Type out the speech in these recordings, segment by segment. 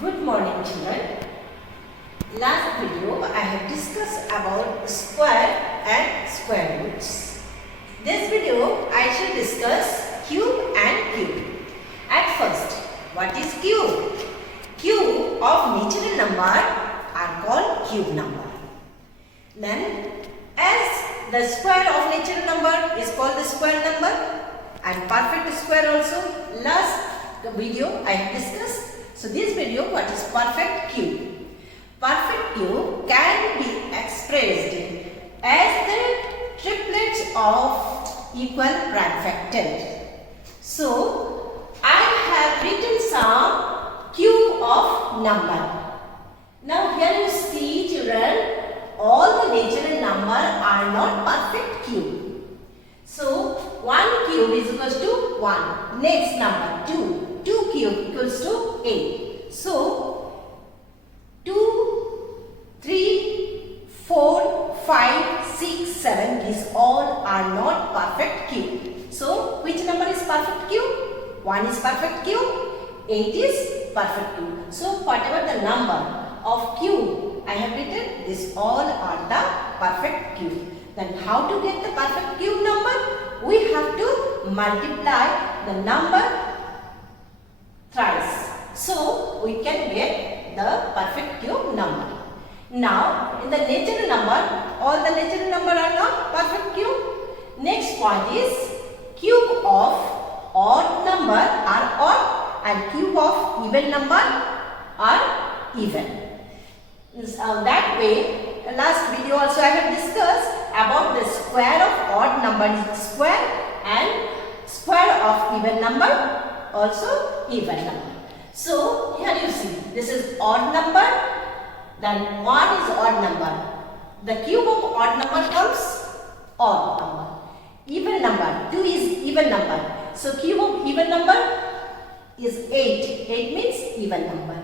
Good morning, children. Last video I have discussed about square and square roots. This video I shall discuss cube and cube. At first, what is cube? Cube of natural number are called cube number. Then, as the square of natural number is called the square number and perfect square also, last video I have discussed. So this video, what is perfect cube? Perfect cube can be expressed as the triplets of equal bracketed. So I have written some cube of number. Now here you see, children, all the natural number are not perfect cube. So 1 cube is equals to 1. Next number 2. 2 cube equals to 8. So 2, 3, 4, 5, 6, 7, these all are not perfect cube. So which number is perfect cube? 1 is perfect cube, 8 is perfect cube. So whatever the number of cube I have written, these all are the perfect cube. Then how to get the perfect cube number? We have to multiply the number thrice. So we can get the perfect cube number. Now in the natural number, all the natural number are not perfect cube. Next point is cube of odd number are odd and cube of even number are even. That way, last video also I have discussed about the square of odd number is square and square of even number also even number. So here you see, this is odd number, then 1 is odd number. The cube of odd number comes odd number. Even number, 2 is even number. So cube of even number is 8. 8 means even number.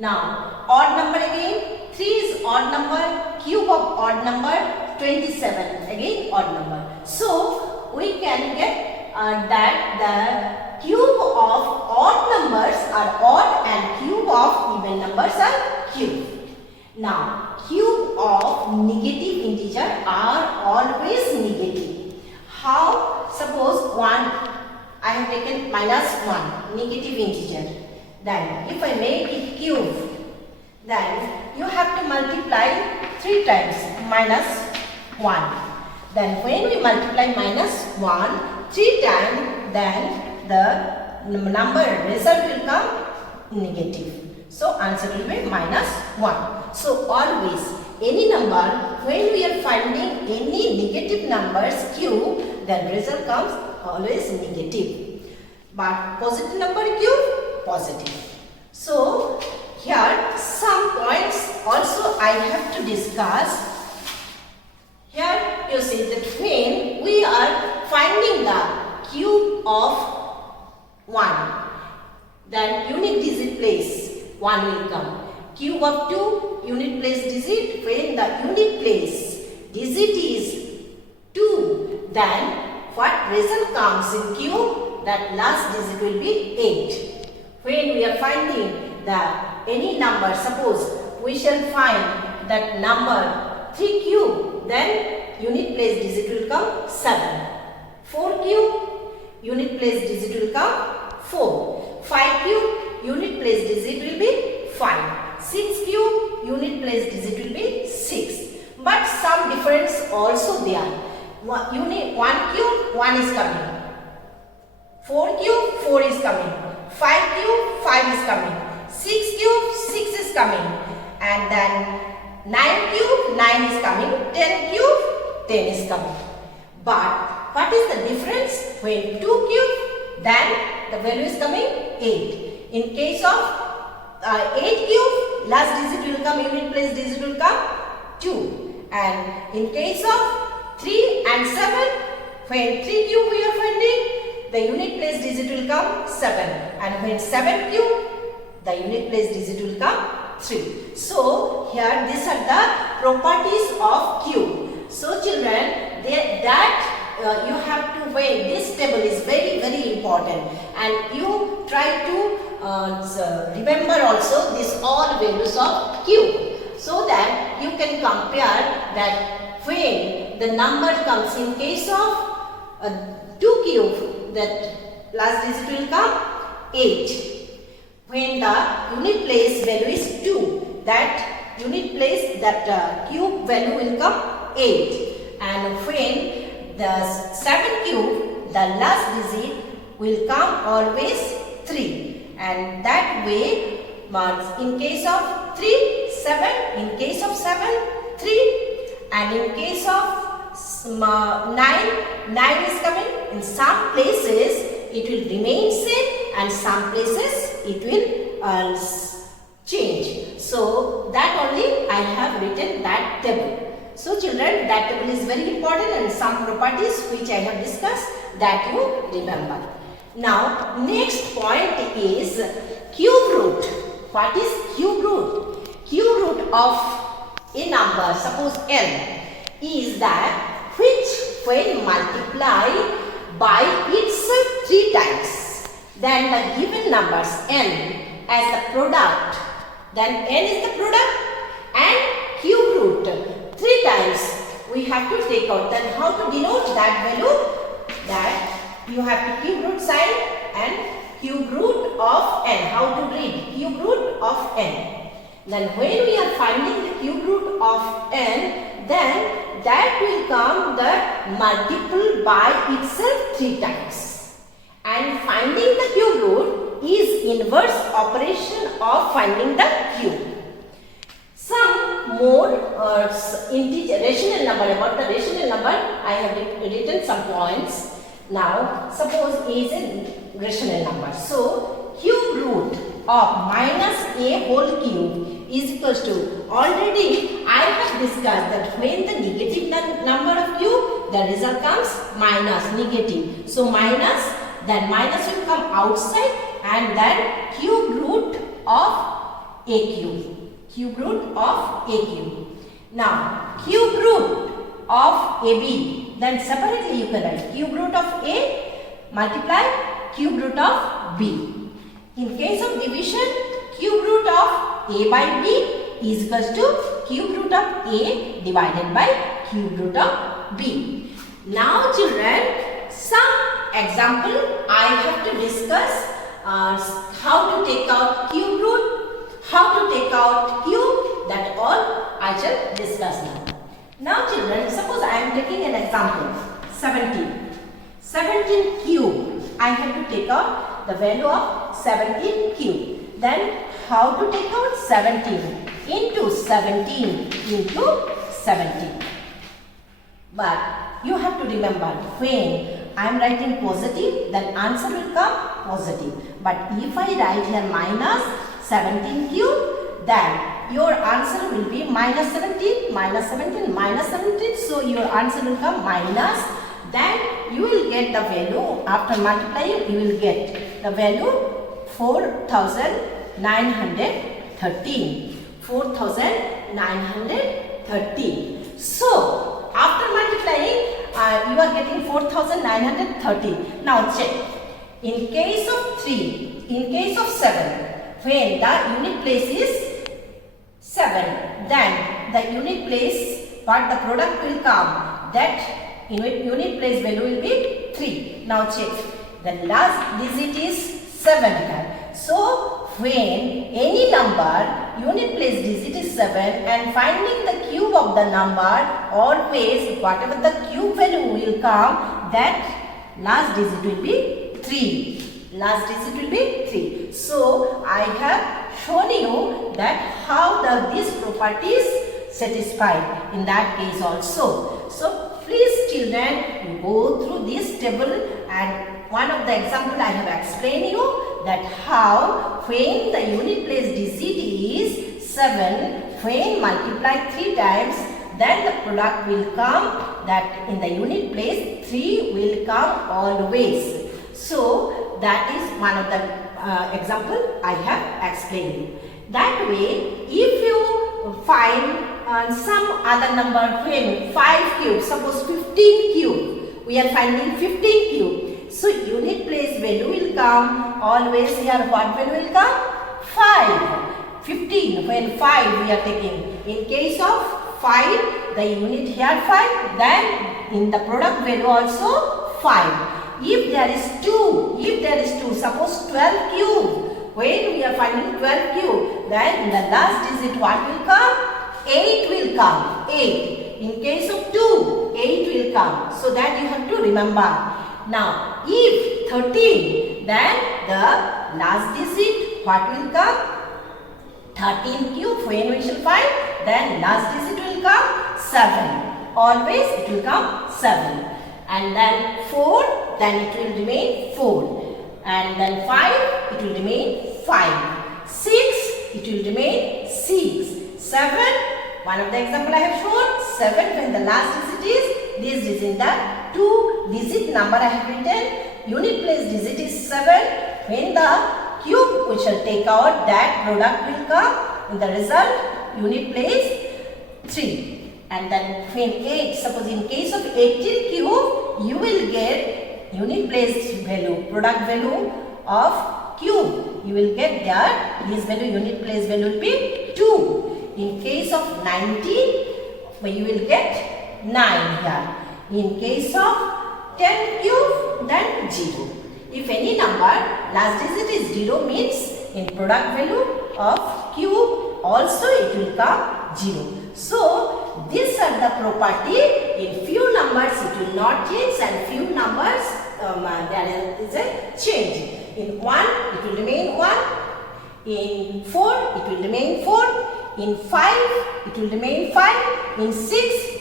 Now odd number again, 3 is odd number, cube of odd number 27, again odd number. So we can get that the cube of odd numbers are odd and cube of even numbers are cube. Now cube of negative integer are always negative. How? Suppose 1, I have taken minus 1, negative integer. Then if I make it cube, then you have to multiply 3 times minus 1. Then when we multiply minus 1 3 times, then the number result will come negative. So answer will be minus 1. So always any number, when we are finding any negative numbers cube, then result comes always negative. But positive number cube, positive. So here some points also I have to discuss. Here you see that when we are finding the cube of 1, then unit digit place 1 will come. Cube of 2, unit place digit, when the unit place digit is 2, then what result comes in cube? That last digit will be 8. When we are finding the any number, suppose we shall find that number 3 cube, then unit place digit will come 7. 4 cube, unit place digit will come 4. 5 cube, unit place digit will be 5. 6 cube, unit place digit will be 6. But some difference also there. 1 cube, 1 is coming. 4 cube, 4 is coming. 5 cube, 5 is coming. 6 cube, 6 is coming. And then 9 cube, 9 is coming. 10 cube, 10 is coming. But what is the difference? When 2 cube, then the value is coming 8. In case of 8 cube, last digit will come, unit place digit will come 2. And in case of 3 and 7, when 3 cube we are finding, the unit place digit will come 7. And when 7 cube, the unit place digit will come 3. So here these are the properties of cube. So children, that you have to weigh. This table is very, very important, and you try to remember also this all values of cube, so that you can compare that when the number comes in case of 2 cube, that last digit will come 8. When the unit place value is 2, that unit place, that cube value will come 8. And when the 7 cube, the last digit will come always 3. And that way, in case of 3, 7, in case of 7, 3, and in case of 9 is coming. In some places it will remain same, and some places it will change. So that only I have written that table. So children, that table is very important, and some properties which I have discussed, that you remember. Now next point is cube root. What is cube root? Cube root of a number, suppose n, is that which when multiplied by itself 3 times, then the given numbers n as the product, then n is the product and cube root 3 times we have to take out. Then how to denote that value? That you have to cube root sign and cube root of n. How to read? Cube root of n. Then when we are finding the cube root of n, then that will come the multiple by itself 3 times. And finding the cube root is inverse operation of finding the cube. Some more integer rational number, about the rational number I have written some points. Now suppose a is a rational number. So cube root of minus a whole cube is equals to, already I have discussed that when the negative number of cube, the result comes minus, negative. So minus, then minus will come outside, and then cube root of a cube. Cube root of a cube. Now cube root of ab, then separately you can write cube root of a multiply cube root of b. In case of division, cube root of a by b is equals to cube root of a divided by cube root of b. Now children, some example I have to discuss how to take out cube root, how to take out cube, that all I shall discuss now. Now children, suppose I am taking an example, 17. 17 cube, I have to take out the value of 17 cube. Then how to take out 17 into 17 into 17. But you have to remember, when I am writing positive, then answer will come positive. But if I write here minus 17 cube, then your answer will be minus 17, minus 17, minus 17. So your answer will come minus. Then you will get the value, after multiplying you will get the value 4,913. 4,913. So after multiplying you are getting 4,913. Now check. In case of 3, in case of 7, when the unit place is 7, then the unit place, what the product will come, that unit place value will be 3. Now check. The last digit is 7 here. So when any number unit place digit is 7, and finding the cube of the number, always whatever the cube value will come, that last digit will be 3. Last digit will be 3. So I have shown you that how these properties satisfied in that case also. So please children, go through this table, and one of the example I have explained you that how when the unit place digit is 7, when multiply 3 times, then the product will come, that in the unit place 3 will come always. So that is one of the example I have explained you. That way, if you find some other number, when 5 cube, suppose 15 cube, We are finding 15 cube. So unit place value will come always here. What value will come? 5. 15. When 5 we are taking. In case of 5, the unit here 5. Then in the product value also 5. If there is 2, suppose 12 cube. When we are finding 12 cube, then in the last digit what will come? 8 will come. 8. In case of 2, 8 will come. So that you have to remember. Now, if 13, then the last digit what will come? 13 cube. When we shall find, then last digit will come 7. Always it will come 7. And then 4, then it will remain 4. And then 5, it will remain 5. 6, it will remain 6. 7, one of the example I have shown, 7 when the last digit is, this is in the 2-digit number I have written. Unit place digit is 7. When the cube we shall take out, that product will come. In the result, unit place 3. And then when 8, suppose in case of 18 cube, you will get unit place value, product value of cube. You will get there, this value, unit place value will be 2. In case of 19, you will get 9 here. In case of 10 cube, then 0. If any number, last digit is 0 means in product value of cube, also it will come 0. So, these are the property. In few numbers it will not change and few numbers there is a change. In 1 it will remain 1. In 4 it will remain 4. In 5 it will remain 5. In 6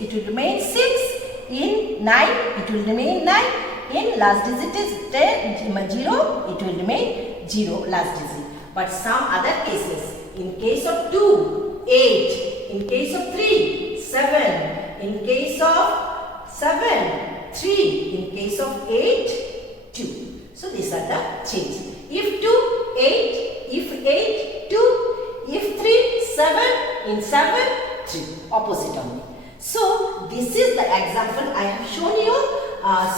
it will remain 6. In 9 it will remain 9. In last digit is 10, 0, it will remain 0 last digit. But some other cases, in case of 2, 8. In case of 3, 7. In case of 7, 3. In case of 8, 2. So these are the changes. If 2, 8. If 8, 2. If 3, 7. In 7, 3. Opposite only. So this is the example I have shown you.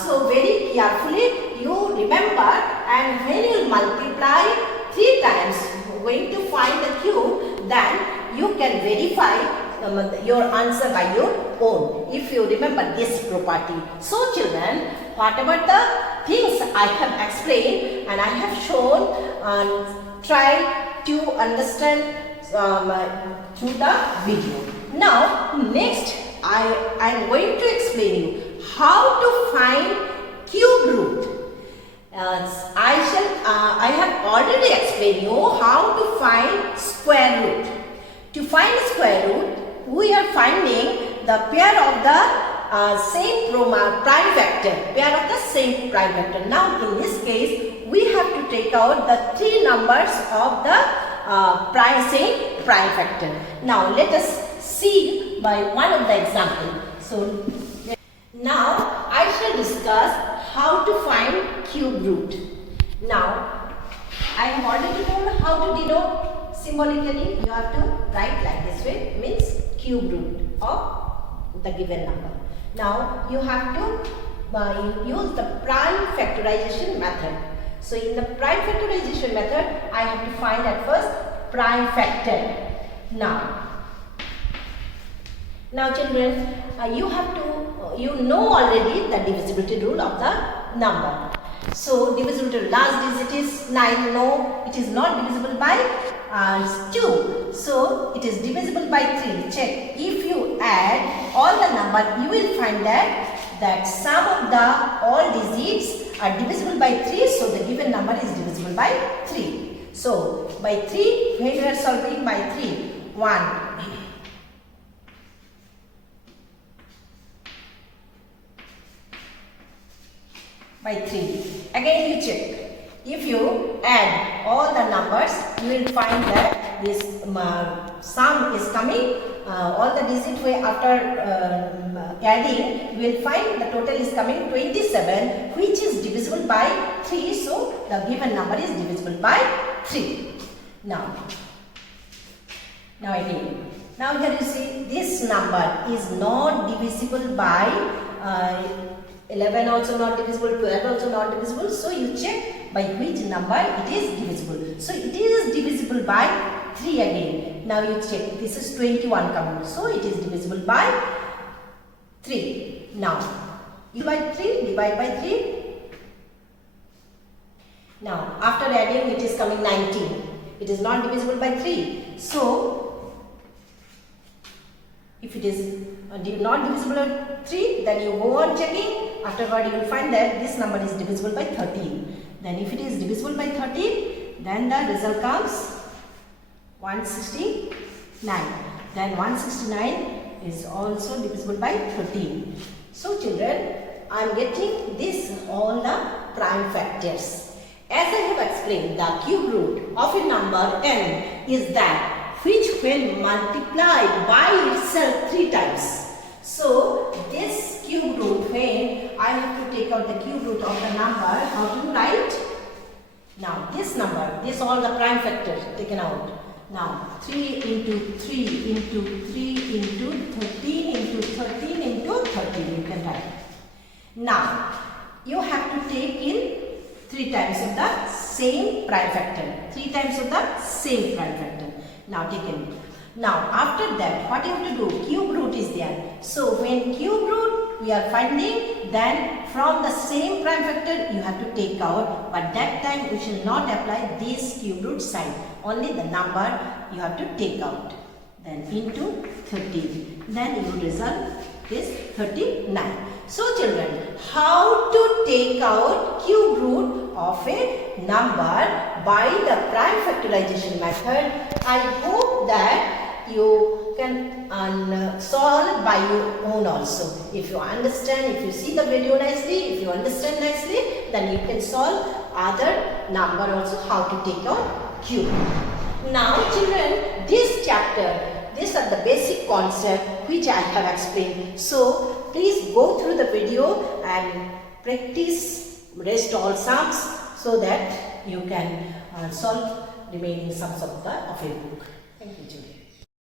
So very carefully you remember, and when you multiply 3 times going to find the cube, then you can verify your answer by your own if you remember this property. So children, whatever the things I have explained and I have shown, try to understand through the video. Now next I am going to explain you how to find cube root. I have already explained you how to find square root. To find square root, we are finding the pair of the same prime factor. Pair of the same prime factor. Now in this case, we have to take out the 3 numbers of the same prime factor. Now let us see by one of the example. So now I shall discuss how to find cube root. Now I have already told how to denote symbolically. You have to write like this way, means cube root of the given number. Now you have to use the prime factorization method. So in the prime factorization method, I have to find at first prime factor. Now children, you know already the divisibility rule of the number. So divisibility, last digit is 9. No, it is not divisible by 2. So it is divisible by 3. Check. If you add all the number, you will find that sum of the all digits are divisible by 3. So the given number is divisible by 3. So by 3, when we are solving by 3, 1. By 3. Again you check. If you add all the numbers, you will find that this sum is coming. All the digit way after adding, you will find the total is coming 27, which is divisible by 3. So the given number is divisible by 3. Now again. Now here you see this number is not divisible by 11 also not divisible, 12 also not divisible. So you check by which number it is divisible. So it is divisible by 3 again. Now you check, this is 21 coming. So it is divisible by 3. Now divide by 3. Now after adding it is coming 19. It is not divisible by 3. So if it is not divisible by 3, then you go on checking. Afterward you will find that this number is divisible by 13. Then if it is divisible by 13, then the result comes 169. Then 169 is also divisible by 13. So children, I am getting this all the prime factors. As I have explained, the cube root of a number n is that which when multiplied by itself 3 times. So this cube root, when I have to take out the cube root of the number, how to write? Now this number, this all the prime factors taken out. Now 3 into 3 into 3 into 13 into 13 into 13 you can write. Now you have to take in 3 times of the same prime factor. 3 times of the same prime factor. Now take in. Now after that what you have to do? Cube root is there. So when cube root we are finding, then from the same prime factor you have to take out, but that time we shall not apply this cube root sign. Only the number you have to take out. Then into 13. Then your result is 39. So children, how to take out cube root of a number by the prime factorization method? I hope that you can solve by your own also. If you understand, if you see the video nicely, if you understand nicely, then you can solve other number also how to take out cube. Now children, this chapter, these are the basic concept which I have explained. So please go through the video and practice rest all sums so that you can solve remaining sums of your book. Thank you children.